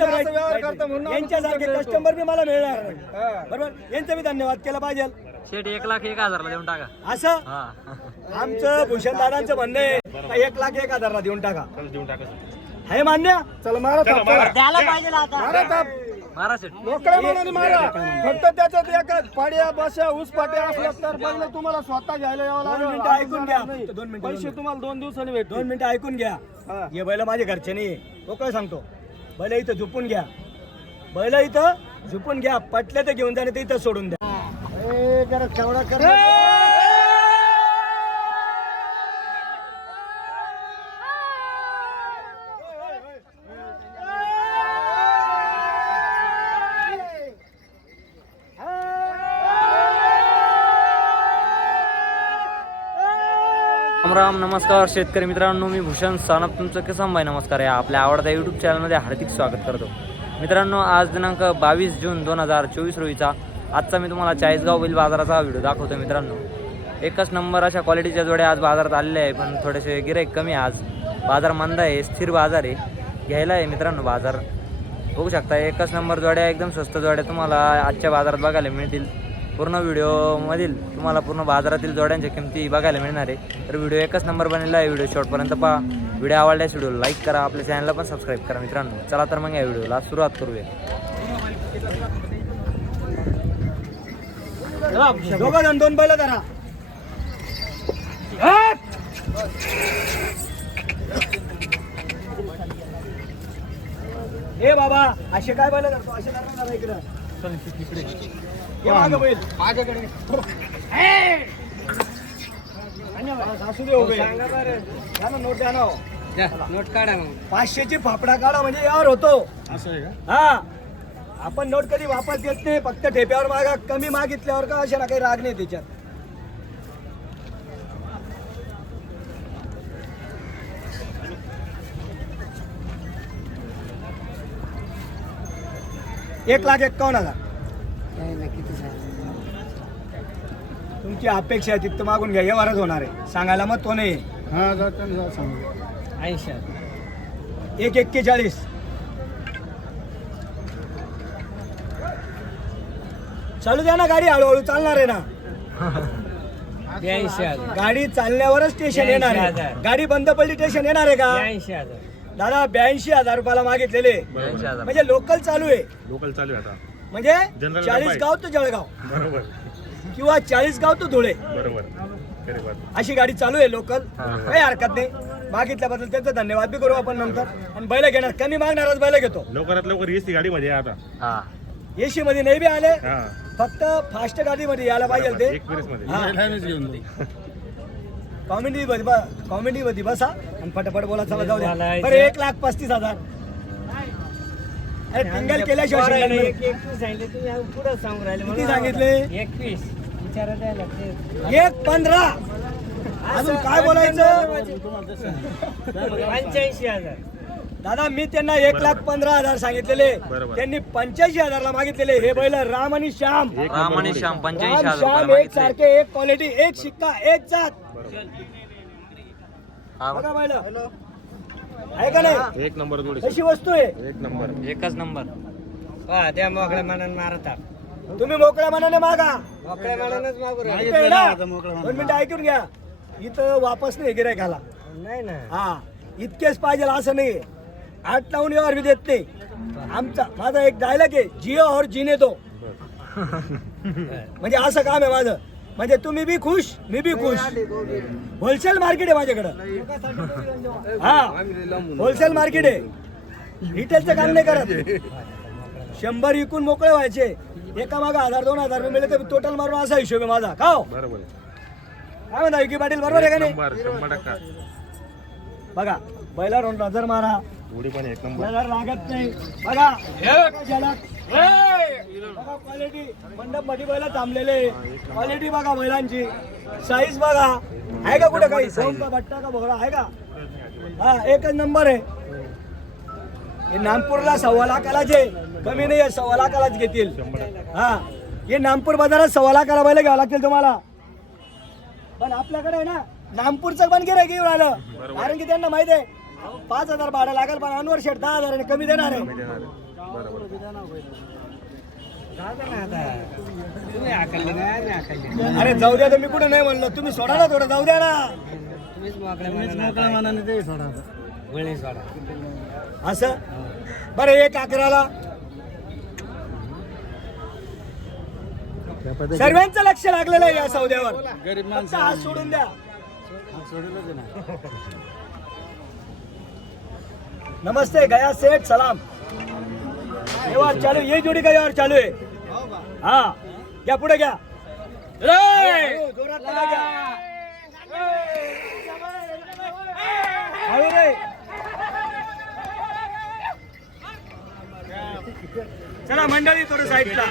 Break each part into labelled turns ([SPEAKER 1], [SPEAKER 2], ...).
[SPEAKER 1] एकदम यांच्यासारखे कस्टमर बी मला मिळणार नाही.
[SPEAKER 2] हा.
[SPEAKER 1] बरोबर? यांचं बी धन्यवाद केला पाहिजे.
[SPEAKER 3] शेट एक लाख एक हजारला देऊन टाका.
[SPEAKER 1] असं?
[SPEAKER 3] हा.
[SPEAKER 1] आमचं भूषण दादांचं म्हणणं आहे का एक लाख एक हजारला देऊन टाका.
[SPEAKER 4] देऊन टाका
[SPEAKER 1] आहे मान्य?
[SPEAKER 2] चला मारा चला.
[SPEAKER 3] द्यायला पाहिजे आता.
[SPEAKER 2] मारा थाप.
[SPEAKER 3] मारा शेट.
[SPEAKER 2] मोकळ्या मनाने मारा. फक्त त्याच्यात एकच पाड्या बस्या ऊस पाट्या असल्या तर पहिले तुम्हाला स्वतः घ्यायला यावं
[SPEAKER 1] दोन
[SPEAKER 2] लागेल.
[SPEAKER 1] मिनिटं ऐकून घ्या. दोन मिनिटं,
[SPEAKER 2] पैसे
[SPEAKER 1] दोन
[SPEAKER 2] तुम्हाला दोन दिवसांनी
[SPEAKER 1] दोन
[SPEAKER 2] भेटतील
[SPEAKER 1] मिनिटं ऐकून घ्या.
[SPEAKER 2] हा.
[SPEAKER 1] हे बैल माझे घरचे नाही. तो काय सांगतो? बैल इथं झुपून घ्या. बैल इथं झुपून घ्या. पटले तर घेऊन जाणे ते इथं सोडून द्या.
[SPEAKER 2] जरा केवढा कर.
[SPEAKER 3] राम नमस्कार शेतकरी मित्रांनो मी भूषण सानप. तुमचं किसान भाई नमस्कार आहे. आपल्या आवडत्या यूट्यूब चॅनलमध्ये हार्दिक स्वागत करतो. मित्रांनो आज दिनांक बावीस जून दोन हजार चोवीस रोजीचा आजचा मी तुम्हाला चाळीसगाव बैल बाजाराचा व्हिडिओ दाखवतो मित्रांनो. एकच नंबर अशा क्वालिटीच्या जोड्या आज बाजारात आलेल्या आहे पण थोडेसे गिराईक कमी आहे आज. बाजार मंद आहे स्थिर बाजार आहे. घ्यायला आहे मित्रांनो बाजार. बघू शकता एकच नंबर जोड्या एकदम स्वस्त जोड्या तुम्हाला आजच्या बाजारात बघायला मिळतील. पूर्ण व्हिडिओमधील तुम्हाला पूर्ण बाजारातील जोड्यांच्या किमती बघायला मिळणार आहे. तर व्हिडिओ एकच नंबर बनलेला आहे. व्हिडिओ शेवटपर्यंत पहा. व्हिडिओ आवडल्यास व्हिडिओ लाईक करा. आपल्या चॅनलला पण सबस्क्राईब करा मित्रांनो. चला तर मग या व्हिडिओला सुरुवात करूया.
[SPEAKER 1] दोन बैल हे बाबा असे काय बैल धरतो? असे धरा ना इकडं. हे हा, नोट
[SPEAKER 2] काढा मग.
[SPEAKER 1] पाचशेची फाफडा काढा म्हणजे यावर होतो.
[SPEAKER 2] असं आहे का?
[SPEAKER 1] हा. आपण नोट कधी वापस देत नाही फक्त ठेप्यावर मागा कमी मागितल्यावर का अशा ना काही राग नाही त्याच्यात. एक लाख एक्कावन्न हजार. तुमची अपेक्षा आहे तिथं मागून घ्या व्यवहारच होणार आहे. सांगायला मग तो नाही.
[SPEAKER 2] हा जाता ना, जा सांगू.
[SPEAKER 1] ऐंशी. एक एक्केचाळीस. चालू द्या ना गाडी हळूहळू चालणार आहे ना. गाडी चालण्यावरच स्टेशन येणार आहे. गाडी बंद पडली स्टेशन येणार आहे का? दादा ब्याऐंशी हजार रुपयाला मागितलेले.
[SPEAKER 3] ब्याऐंशी हजार.
[SPEAKER 1] म्हणजे लोकल चालू आहे.
[SPEAKER 4] लोकल चालू आहे आता.
[SPEAKER 1] म्हणजे चाळीस गाव तो जळगाव.
[SPEAKER 4] बरोबर.
[SPEAKER 1] किंवा चाळीस गाव तो धुळे.
[SPEAKER 4] बरोबर. खरी बात.
[SPEAKER 1] अशी गाडी चालू आहे लोकल. काही हरकत नाही. मागितल्याबद्दल त्यांचा धन्यवाद बी करू आपण नंतर. आणि बैल घेणार. कमी मागणारच बैल घेतो.
[SPEAKER 4] लवकरात लवकर येस ती गाडीमध्ये आता.
[SPEAKER 3] हा.
[SPEAKER 1] एसी मध्ये नाही बी आले.
[SPEAKER 4] हा.
[SPEAKER 1] फक्त फास्ट गाडी मध्ये यायला पाहिजे ते
[SPEAKER 4] मध्ये
[SPEAKER 1] हा. कॉमेडी मध्ये कॉमेडी मध्ये बसा आणि फटाफट बोला. चला जाऊ द्या बरं एक लाख पस्तीस हजार. टिंगल केल्याशिवाय शिंगल नाही. किती सांगितले? एक पंधरा. अजून काय बोलायचं? दादा मी त्यांना एक लाख पंधरा हजार सांगितलेले.
[SPEAKER 4] बरोबर.
[SPEAKER 1] त्यांनी पंच्याऐंशी हजारला मागितलेले. हे बैल राम आणि श्याम.
[SPEAKER 4] एक
[SPEAKER 3] राम
[SPEAKER 4] नंबर
[SPEAKER 3] आणि
[SPEAKER 4] जोडी.
[SPEAKER 3] श्याम पंच्याऐंशी
[SPEAKER 1] राम
[SPEAKER 3] हजार
[SPEAKER 1] श्याम
[SPEAKER 3] रुपयाला
[SPEAKER 1] एक
[SPEAKER 3] मागितले.
[SPEAKER 1] सारखे एक क्वालिटी एक शिक्का एक जात.
[SPEAKER 3] हा,
[SPEAKER 1] बघा बैल. आहे का नाही?
[SPEAKER 4] एक नंबर जोडी.
[SPEAKER 1] कशी वस्तू आहे?
[SPEAKER 4] एक नंबर.
[SPEAKER 3] एकच नंबर.
[SPEAKER 2] त्या मोकळ्या मनाने मारतात
[SPEAKER 1] तुम्ही मोकळ्या मनाने मागा.
[SPEAKER 2] मोकळ्या मनानेच मागू
[SPEAKER 1] इथं आहे ना? दोन मिनिटं ऐकून घ्या. इथं वापस नाही गिरायकाला
[SPEAKER 2] नाही ना.
[SPEAKER 1] हा इतकेच पाहिजे असं नाही. आठ लावून व्यवहार बी देत नाही. आमचा माझा एक डायलॉग आहे जिओ और जीने दो म्हणजे असं काम आहे माझं. म्हणजे तुम्ही बी खुश मी बी खुश. होलसेल मार्केट आहे माझ्याकडं. हा होलसेल मार्केट आहे. रिटेलचं काम नाही करत. शंभर विकून मोकळे व्हायचे. एका मागे हजार दोन हजार रुपये मिळले तर टोटल मारून असा हिशोब आहे माझा. का हो?
[SPEAKER 4] बरोबर आहे.
[SPEAKER 1] काय म्हणता विकी पाटील बरोबर आहे का नाही? बघा बैलावर नजर मारा.
[SPEAKER 4] पण एक नंबर.
[SPEAKER 1] नजर लागत नाही. बघा झलक. बघा क्वालिटी मंडपमध्ये बैल थांबलेले. क्वालिटी बघा बैलांची. साईज बघा. आहे का कुठे काही? सोम का भट्टा का भोगळा आहे का? हा एकच नंबर आहे. हे नागपूरला सव्वा लाखाला जे कमी नाही आहे सव्वा लाखालाच घेतील. हा. हे नागपूर बाजारात सव्वा लाखाला बैल घ्यावं लागतील तुम्हाला. पण आपल्याकडे आहे ना नागपूरचं पण गिरायक येऊन आलं. कारण की त्यांना माहिती आहे पाच हजार भाडं लागेल पण अनवर शेट दहा हजार कमी देणार आहे. अरे जाऊ द्या तर मी कुठे नाही म्हणलं. तुम्ही सोडा ना थोडं जाऊ द्या ना. असं? बरं एक अकराला सर्वांचं लक्ष लागलेलं आहे या सौद्यावर. फक्त हात सोडून द्या. नमस्ते गया सेठ सलाम. चालू. ये जोडी का व्यवहार चालू आहे? हा. घ्या पुढे घ्या. चला मंडळी थोडं साईडला.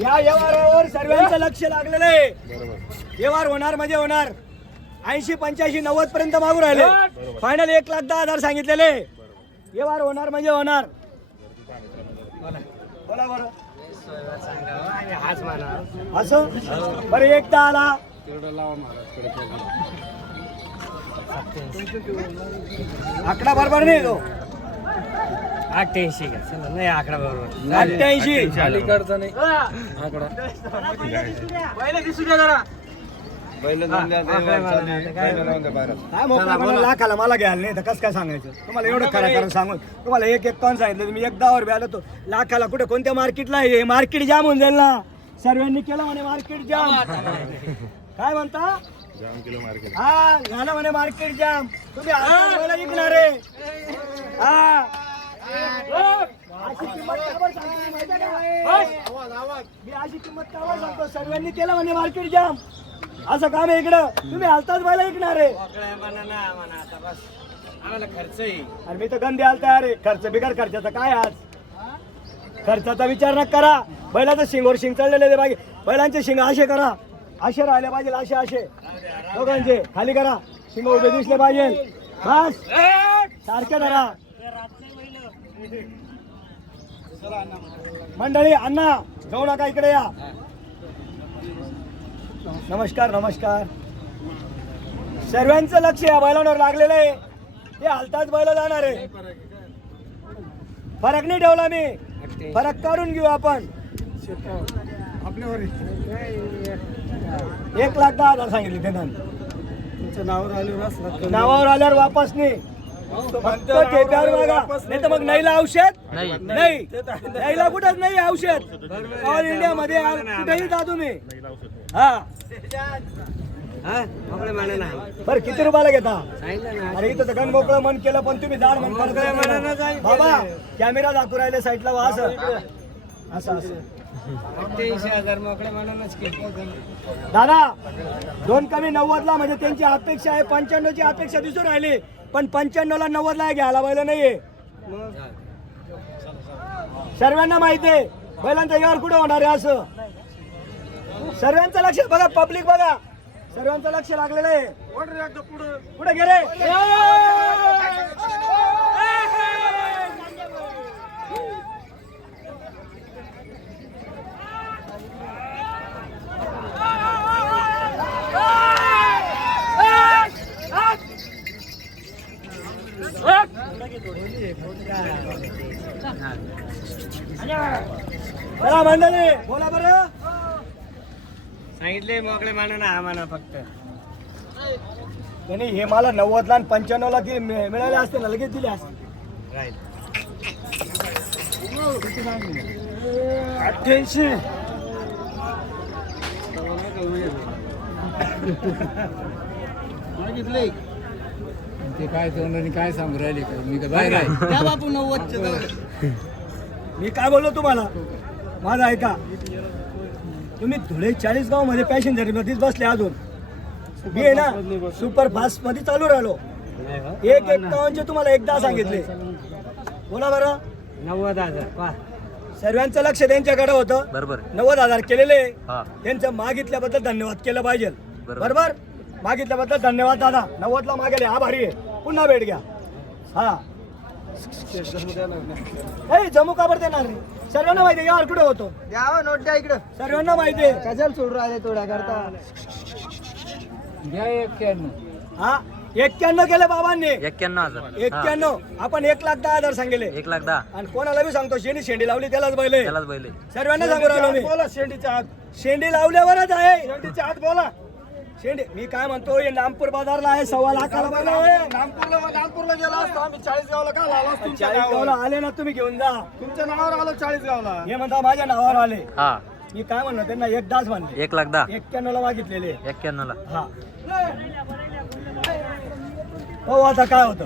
[SPEAKER 1] या व्यवहारावर सर्वांचं लक्ष लागलेलं आहे. व्यवहार होणार म्हणजे होणार. ऐंशी पंच्याऐंशी नव्वद पर्यंत मागू राहिले. फायनल एक लाख दहा हजार सांगितलेले. व्यवहार होणार म्हणजे होणार. बोला. बरं. असं? बरं एकदा आला. आकडा बरोबर नाही तो.
[SPEAKER 5] अठ्ठ्याऐंशी का चला नाही आकडा बरोबर.
[SPEAKER 1] अठ्ठ्याऐंशी.
[SPEAKER 5] अलीकडचा नाही.
[SPEAKER 1] पहिले दिसू द्या जरा. लाखाला मला घ्यायला नाही तर कसं काय सांगायचं? तुम्हाला एवढं खरं खरं सांगून तुम्हाला एक एक कोण सांगितलं मी एक दहावर आलो तो. लाखाला कुठे कोणत्या मार्केटला आहे? मार्केट जाम होऊन जाईल ना. सर्वांनी केलं म्हणे मार्केट जाम. काय म्हणता?
[SPEAKER 4] Jam kilo market.
[SPEAKER 1] हा झालं म्हणे मार्केट जाम. तुम्ही विकणार आहे. हा. अशी किंमत का बरं सांगतो मी माहिती आहे का? मी अशी किंमत का बरं सांगतो सर्वांनी केलं म्हणे मार्केट जाम. असं काम आहे इकडं. तुम्ही हालताच व्हायला विकणार आहे.
[SPEAKER 5] आम्हाला खर्च
[SPEAKER 1] आणि मी तर गंदी आल तयार आहे खर्च बिगर खर्चाचा काय आज? खर्चाचा विचार न करा. बैलाचं शिंगवर शिंग चढलेले ते बाकी बैलांचे शिंग असे करा. असे राहिले पाहिजे असे असे दोघांचे. खाली करा. शिंग उभे दिसले पाहिजे. बस. सारखे धरा. मंडळी अण्णा जाऊ नका इकडे या. नमस्कार नमस्कार. सर्वांचं लक्ष या बैलांवर लागलेलं आहे. ते हलताच बैल जाणार आहे. फरक नाही ठेवला मी. फरक काढून घेऊ आपण. एक लाख दहा हजार सांगितले त्यांना नावावर आल्यावर वापस नाही. फक्त ठेप्यावर बघा. नाही तर मग नाहीला औषध? नाही. नाहीला कुठंच नाही औषध. ऑल इंडिया मध्ये आ- कुठेही जा तुम्ही. हा. बरं किती रुपयाला घेता? अरे इथं गण मोकळं मन केलं पण तुम्ही जाड करताय. बाबा कॅमेरा दाखवू राहिले साईडला वा असं. असं दादा दोन कमी नव्वदला म्हणजे त्यांची अपेक्षा आहे पंच्याण्णवची अपेक्षा दिसून राहिली. पण पंच्याण्णवला नव्वदला घ्यायला बैल नाहीये. सर्वांना माहिती आहे बैलांचा यावर कुठे होणार आहे असं? सर्वांचं लक्ष बघा पब्लिक बघा. सर्वांचं लक्ष लागलेलं आहे. पुढे गेले चला मंडळी बोला बरं.
[SPEAKER 5] सांगितले मोकळे मानून हा म्हणा फक्त.
[SPEAKER 1] त्यांनी हे मला नव्वदला आणि पंच्याण्णवला दि- मि- मिळाले असते ना लगेच दिले असते.
[SPEAKER 5] राईट
[SPEAKER 1] अठ्ठ्याऐंशी.
[SPEAKER 2] ते काय तोंडाने काय सांगू राहिले काय मी काय बाहेर आहे.
[SPEAKER 1] मी काय बोललो तुम्हाला? माझा ऐका. तुम्ही धुळे चाळीस गावमध्ये पॅसेंजर मध्येच बसले अजून. मी आहे ना सुपर फास्टमध्ये चालू राहिलो. एक एक्कावनचे तुम्हाला एकदा सांगितले. बोला बरं.
[SPEAKER 5] नव्वद हजार
[SPEAKER 1] सर्वांचं लक्ष त्यांच्याकडे होतं.
[SPEAKER 3] बरोबर.
[SPEAKER 1] नव्वद हजार केलेले. त्यांचं मागितल्याबद्दल धन्यवाद केलं पाहिजे.
[SPEAKER 3] बरोबर.
[SPEAKER 1] बरोबर? मागितल्याबद्दल धन्यवाद दादा. नव्वदला मागेले. आभारी आहे. पुन्हा भेट घ्या. हा. ए, जम्मू का बरं देणार नाही? सर्वांना माहिती आहे कुठे होतो.
[SPEAKER 2] द्यावा नोट द्या इकडं.
[SPEAKER 1] सर्वांना माहिती आहे.
[SPEAKER 2] कशाला सोडून राहिले थोड्या करता? घ्या एक कॅन
[SPEAKER 1] हा? एक्क्याण्णव केले बाबांनी.
[SPEAKER 3] एक्क्याण्णव हजार. हा.
[SPEAKER 1] एक्क्याण्णव. आपण एक लाख दहा हजार सांगेले
[SPEAKER 3] एक लाख दहा.
[SPEAKER 1] आणि कोणाला बी सांगतो शेंडी शेंडी लावली त्यालाच बैल आहे.
[SPEAKER 3] त्यालाच बैल आहे.
[SPEAKER 1] सर्वांना सांगू राहिलो मी.
[SPEAKER 2] बोला शेंडीच्या आत.
[SPEAKER 1] शेंडी लावल्यावरच आहे.
[SPEAKER 2] शेंडीच्या आत बोला.
[SPEAKER 1] शेंडी मी काय म्हणतो हे नामपूर बाजारला आहे सव्वा लाखाला आहे.
[SPEAKER 2] नागपूरला नागपूरला गेला असतो आम्ही चाळीस गावला का? आलो असतो तुमच्या नावावर.
[SPEAKER 1] आले ना तुम्ही घेऊन जा.
[SPEAKER 2] तुमच्या नावावर आलो चाळीस गावला.
[SPEAKER 1] हे म्हणता माझ्या नावावर आले.
[SPEAKER 3] हा.
[SPEAKER 1] मी काय म्हणलो त्यांना एक दास म्हणले.
[SPEAKER 3] एक लाख दहा.
[SPEAKER 1] एक्क्याण्णव ला मागितलेले.
[SPEAKER 3] एक्क्याण्णव ला
[SPEAKER 1] हा. हो आता काय होतं?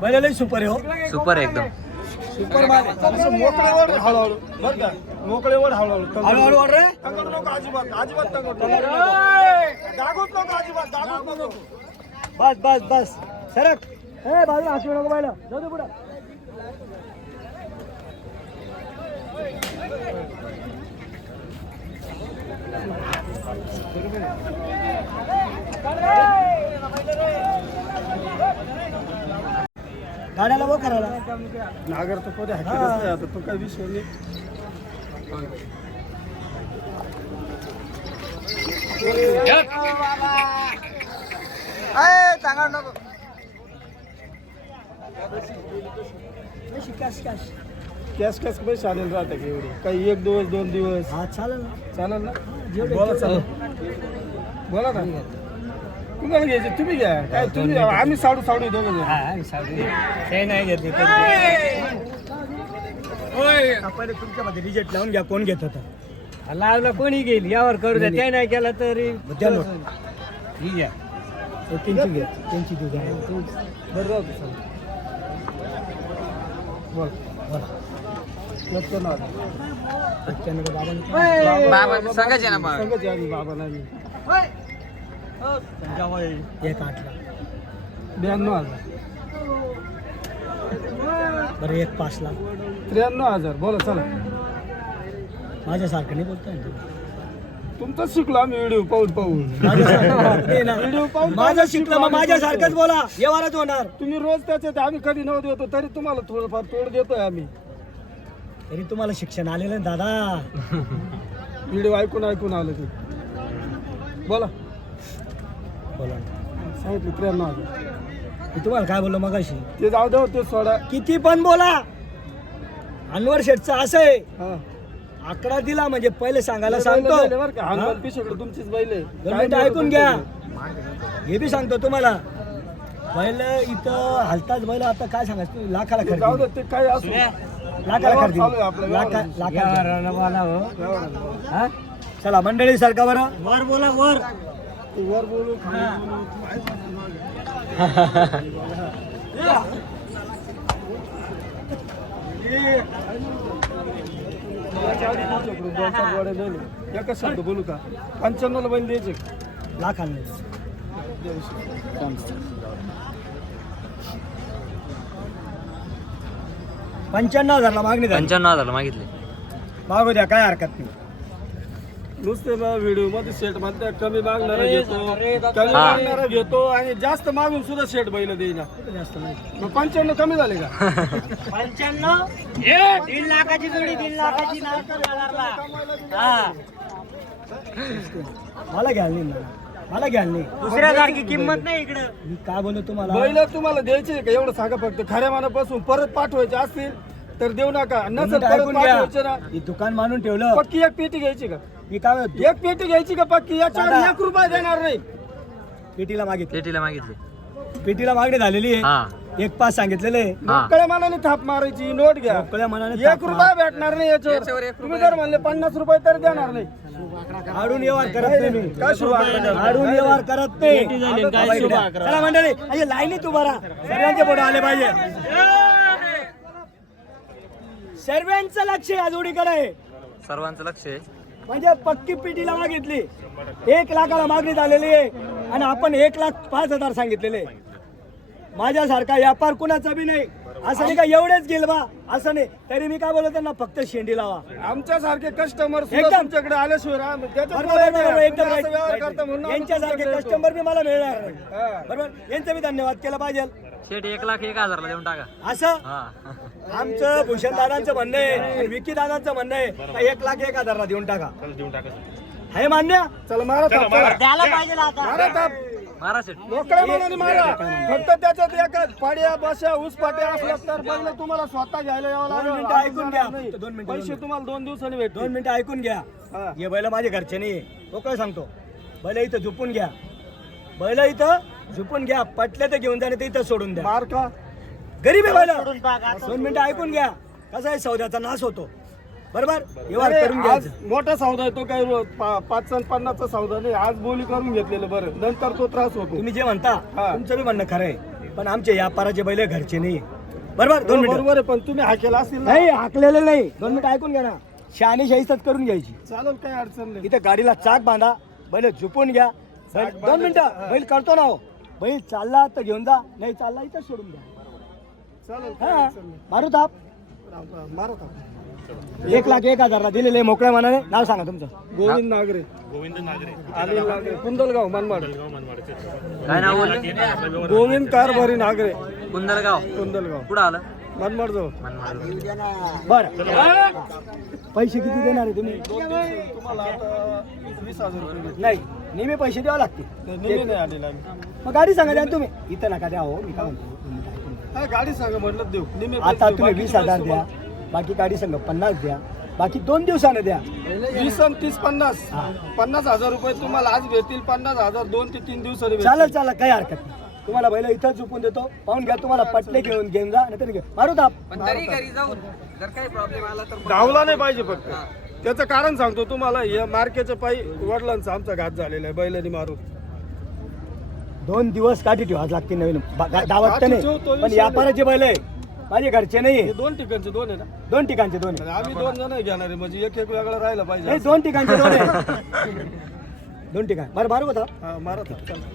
[SPEAKER 1] बैल सुपर आहे हो.
[SPEAKER 3] सुपर आहे एकदम.
[SPEAKER 1] सुपर माल
[SPEAKER 2] असं मोकळेवर हळूहळू बरं का मोकळेवर हळूहळू
[SPEAKER 1] हळूहळू वर रे
[SPEAKER 2] तंगड नको अजिबात अजिबात तंगड नको दागूच नको अजिबात दागूच नको
[SPEAKER 1] बस बस बस सरक ए बाजूला हसू नको बैल जाऊ दे पुढं गाड्याला बघ करायला.
[SPEAKER 2] नागर तर कोणी हाकीतच नाही आता तो काय विषय नाही.
[SPEAKER 1] कॅश कॅश
[SPEAKER 2] कॅश कॅश पैसे आलेले राहते का एवढे? काही एक दिवस दोन दिवस.
[SPEAKER 1] हा चालेल ना.
[SPEAKER 2] चालेल ना? बोला. चालेल. बोला ना. तुम्हाला घ्यायचे तुम्ही घ्या. काय तुम्ही घ्या. आम्ही साडू साडू दोघं जण.
[SPEAKER 5] हा सावली ते नाही घेतली
[SPEAKER 1] आपण तुमच्यामध्ये रिजेक्ट लावून घ्या कोण घेत होता?
[SPEAKER 5] लावला कोणी गेली यावर करू द्या. ते नाही. केला तरी
[SPEAKER 1] द्या नोट.
[SPEAKER 5] ठीक आहे
[SPEAKER 1] ते त्यांची घे त्यांची घेऊ द्या.
[SPEAKER 2] बरं राहू दे, चालेल. बोल. लक्षात आलं.
[SPEAKER 1] एक्क्याण्णव बाबांनी
[SPEAKER 3] सांगायचे ना
[SPEAKER 2] आम्ही बाबाला आम्ही.
[SPEAKER 1] एक आठला
[SPEAKER 2] ब्याण्णव हजार.
[SPEAKER 1] बरं एक पाचला.
[SPEAKER 2] त्र्याण्णव हजार. बोला चला.
[SPEAKER 1] माझ्यासारखं नाही बोलतोय.
[SPEAKER 2] तुमचाच शिकलो आम्ही व्हिडिओ पाहून पाहून. व्हिडिओ पाहून
[SPEAKER 1] माझं शिकलं मग माझ्यासारखंच बोला. व्यवहारच होणार
[SPEAKER 2] तुम्ही रोज त्याच्यात आम्ही कधी नव देतो तरी तुम्हाला थोडंफार तोड देतोय आम्ही.
[SPEAKER 1] तरी तुम्हाला शिक्षण आलेलं ना दादा.
[SPEAKER 2] व्हिडिओ ऐकून ऐकून आलं ते. बोला.
[SPEAKER 1] बोला
[SPEAKER 2] सांगितलं त्र्याण्णव हजार
[SPEAKER 1] मी तुम्हाला काय बोललो मगाशी?
[SPEAKER 2] ते जाऊ द्या ते सोडा.
[SPEAKER 1] किती पण बोला. अनवर शेठचं असं आहे.
[SPEAKER 2] हा.
[SPEAKER 1] आकडा दिला म्हणजे पहिले सांगायला सांगतो.
[SPEAKER 2] पिशकडे तुमचीच बैल आहे.
[SPEAKER 1] दोन
[SPEAKER 2] काय
[SPEAKER 1] मिनिटं
[SPEAKER 2] नाही
[SPEAKER 1] ऐकून
[SPEAKER 2] होत
[SPEAKER 1] घ्या.
[SPEAKER 2] तुमचं.
[SPEAKER 1] हे बी सांगतो तुम्हाला. बैल इथं हलताच बैल आता काय सांगायचं? तू लाखाला
[SPEAKER 2] ते जाऊ
[SPEAKER 1] खरेदी
[SPEAKER 2] दे ते काय असू
[SPEAKER 1] लाखाला
[SPEAKER 2] व्यवहार
[SPEAKER 1] खरेदी
[SPEAKER 2] चालू आहे आपला,
[SPEAKER 1] लाखा
[SPEAKER 2] व्यवहार.
[SPEAKER 1] लाखा
[SPEAKER 5] हो.
[SPEAKER 1] हा? चला मंडळी सारखा बरं. वर बोला वर.
[SPEAKER 2] वर बोलू. एकच शब्द बोलू का? पंच्याण्णवला बैल द्यायचे.
[SPEAKER 1] लाखांनी पंच्याण्णव हजारला मागणी
[SPEAKER 3] पंच्याण्णव हजार मागितले.
[SPEAKER 1] मागू द्या काय हरकत नाही.
[SPEAKER 2] नुसते व्हिडिओमध्ये सेटमध्ये कमी मागणारा घेतो कमी
[SPEAKER 3] हा.
[SPEAKER 2] मागणारा घेतो आणि जास्त मागून सुद्धा सेट बैल देईना.
[SPEAKER 1] जास्त नाही
[SPEAKER 2] मग पंच्याण्णव कमी झाले का?
[SPEAKER 1] पंच्याण्णव? दीड लाखाची जोडी दीड लाखाची हा. मला घ्याल नाही. मला घ्याल नाही.
[SPEAKER 5] दुसऱ्यासारखी किंमत नाही इकडं.
[SPEAKER 1] मी काय बोलू तुम्हाला?
[SPEAKER 2] बैल तुम्हाला द्यायचे का? एवढं सांगा फक्त. खऱ्या मनापासून परत पाठवायचे असतील तर देऊ नका. नसेल
[SPEAKER 1] तुम्ही
[SPEAKER 2] परत
[SPEAKER 1] ऐकून घ्या.
[SPEAKER 2] पाठवायचे ना.
[SPEAKER 1] हे दुकान मानून ठेवलं.
[SPEAKER 2] पक्की एक पेटी घ्यायची का?
[SPEAKER 1] मी काय म्हणतो?
[SPEAKER 2] एक पेटी घ्यायची का पक्की? याच्यावर
[SPEAKER 1] दादा.
[SPEAKER 2] एक रुपया देणार नाही.
[SPEAKER 1] पेटीला मागितलं.
[SPEAKER 3] पेटीला मागितले.
[SPEAKER 1] पेटीला मागणी झालेली आहे.
[SPEAKER 3] हा.
[SPEAKER 1] एक पाच सांगितलेले
[SPEAKER 3] हा.
[SPEAKER 2] मोकळ्या मनाने थाप मारायची नोट घ्या.
[SPEAKER 1] मोकळ्या मनाने
[SPEAKER 2] एक
[SPEAKER 1] थाप
[SPEAKER 2] रुपया भेटणार नाही याच्यावर. तुम्ही जर म्हणले पन्नास रुपये तर देणार नाही.
[SPEAKER 1] आडून व्यवहार करत नाही मी
[SPEAKER 2] काय
[SPEAKER 1] आडून व्यवहार करत नाही. चला मंडळी अरे लाईनी तू बरा सर्वांचे फोटो आले पाहिजे. सर्वांचं लक्ष या जोडीकडे आहे.
[SPEAKER 3] सर्वांचं लक्ष आहे.
[SPEAKER 1] म्हणजे पक्की पिटीला मागितली एक लाखाला मागणी झालेली आहे आणि आपण एक लाख पाच हजार सांगितलेले माझ्यासारखा व्यापार कुणाचा बी नाही. असं नाही का एवढेच गेल बा. असं नाही. तरी मी काय बोलतो त्यांना फक्त शेंडी लावा.
[SPEAKER 2] आमच्या सारखे कस्टमर
[SPEAKER 1] एकदम.
[SPEAKER 2] तुमच्याकडे आल्याशिवाय
[SPEAKER 1] बरोबर, एकदम
[SPEAKER 2] असं व्यवहार करता म्हणून. आम्ही
[SPEAKER 1] यांच्यासारखे
[SPEAKER 2] तुमच्याकडे येतो.
[SPEAKER 1] कस्टमर बी मला मिळणार नाही.
[SPEAKER 2] हा.
[SPEAKER 1] बरोबर? यांचं बी धन्यवाद केलं पाहिजे.
[SPEAKER 3] शेट एक लाख एक हजारला देऊन टाका.
[SPEAKER 1] असं?
[SPEAKER 3] हा.
[SPEAKER 1] आमचं भूषण दादांचं म्हणणं आहे विकी दादांचं म्हणणं आहे का एक लाख एक हजारला देऊन टाका.
[SPEAKER 4] चला देऊन टाका
[SPEAKER 1] हे मान्य?
[SPEAKER 2] चला मारा थाप चला.
[SPEAKER 1] द्यायला पाहिजे आता.
[SPEAKER 2] मारा थाप
[SPEAKER 3] मारा सेट
[SPEAKER 2] मोकळ्या मनाने मारा. फक्त त्याच्यात एकच पाड्या बशा ऊस पाट्या असल्या तर तुम्हाला स्वतः घ्यायला यावं
[SPEAKER 1] दोन
[SPEAKER 2] लागेल.
[SPEAKER 1] मिनिटं ऐकून घ्या.
[SPEAKER 2] नाही.
[SPEAKER 1] दोन मिनिटं, दोन
[SPEAKER 2] पैसे
[SPEAKER 1] मिनिटं.
[SPEAKER 2] तुम्हाला दोन दिवसांनी भेटतील.
[SPEAKER 1] दोन मिनिटं ऐकून घ्या.
[SPEAKER 2] हा.
[SPEAKER 1] हे बैल माझे घरचे नाही तो काय सांगतो. बैल इथं झुपून घ्या. बैल इथं झुपून घ्या पटले तर घेऊन जाणे ते इथं सोडून द्या.
[SPEAKER 2] मार का?
[SPEAKER 1] गरीब आहे दोन मिनिटं ऐकून घ्या. कसा आहे सौद्याचा नाश होतो. बरोबर? व्यवहार
[SPEAKER 2] अरे,
[SPEAKER 1] करून
[SPEAKER 2] आज
[SPEAKER 1] घ्यायचं
[SPEAKER 2] मोठा सौदा आहे तो काय पा- पाच आणि पन्नासचा सौदा नाही आज बोली करून घेतलेलं बरं. नंतर तो त्रास होतो.
[SPEAKER 1] तुम्ही जे म्हणता
[SPEAKER 2] हा.
[SPEAKER 1] तुमचं बी म्हणणं खरं आहे. पण आमचे व्यापाराचे बैल घरचे नाही. बरोबर? दोन मिनिटं.
[SPEAKER 2] बरोबर आहे पण तुम्ही हा केला असेल ना.
[SPEAKER 1] नाही हाकलेले नाही. दोन मिनिटं ऐकून घ्या ना. शहाणी शाहीच करून घ्यायची.
[SPEAKER 2] चालेल काही अडचण नाही.
[SPEAKER 1] इथं गाडीला चाक बांधा बैल झुपून घ्या. बैल दोन मिनिटं. बैल करतो ना हो. बैल चालला तर घेऊन जा नाही चालला इथं सोडून द्या.
[SPEAKER 2] चालेल
[SPEAKER 1] हा मारू ताप
[SPEAKER 2] मारत आपण.
[SPEAKER 1] एक लाख एक हजारला दिलेले मोकळ्या मनाने. नाव सांगा तुमचं.
[SPEAKER 2] गोविंद नागरे.
[SPEAKER 4] गोविंद नागरे.
[SPEAKER 2] अनिल नागरे. कुंदलगाव मनमाड.
[SPEAKER 3] काय नाव
[SPEAKER 2] गोविंद कारभारी नागरे.
[SPEAKER 3] कुंदलगाव.
[SPEAKER 2] कुंदलगाव.
[SPEAKER 3] कुठं आलं?
[SPEAKER 2] मनमाड जवळ.
[SPEAKER 1] बर. पैसे किती देणार आहे तुम्ही. नाही. नेहमी पैसे द्यावे लागतील. मग गाडी सांगा द्या ना तुम्ही. इथं नका द्या हो मी काय म्हणतो
[SPEAKER 2] हा, गाडी सांगा म्हटलं देऊ.
[SPEAKER 1] आता. तुम्ही वीस हजार द्या बाकी. गाडी संघ पन्नास द्या बाकी दोन दिवसानं द्या.
[SPEAKER 2] वीस आणि तीस पन्नास. पन्नास हजार रुपये तुम्हाला आज भेटतील पन्नास हजार दोन ते तीन दिवसांनी भेटतील.
[SPEAKER 1] चालेल चालेल काही हरकत नाही. तुम्हाला बैल इथं झुपून देतो. पाहून घ्या तुम्हाला पटले घेऊन घेऊन जा नाही मारू ताप
[SPEAKER 2] धावला नाही पाहिजे फक्त. त्याचं कारण सांगतो तुम्हाला या मार्केटच्या पायी वडिलांचा आमचा घात झालेला आहे बैलांनी मारून.
[SPEAKER 1] दोन दिवस काठी ठेवाच लागते नवीन. बा- गा- गावात तर
[SPEAKER 2] काठी
[SPEAKER 1] नाही पण
[SPEAKER 2] विषय
[SPEAKER 1] व्यापाराचे बैल आहे. माझे घरचे नाही.
[SPEAKER 2] हे दोन ठिकाणचे दोन आहे ना?
[SPEAKER 1] दोन ठिकाणचे दोन आहे.
[SPEAKER 2] आम्ही दोन जण घेणार आहे म्हणजे एक एक वेगळं राहिलं
[SPEAKER 1] नाही
[SPEAKER 2] पाहिजे
[SPEAKER 1] दोन ठिकाणचे दोन आहे. दोन ठिकाण. बरं मारू होता
[SPEAKER 2] हा मारत आहे. चला.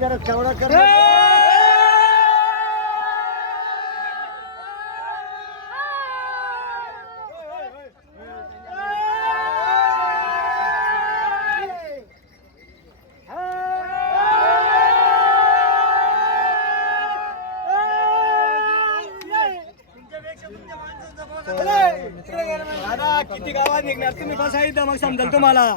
[SPEAKER 1] जरा चवडा कर सांगितलं मग समजेल तुम्हाला.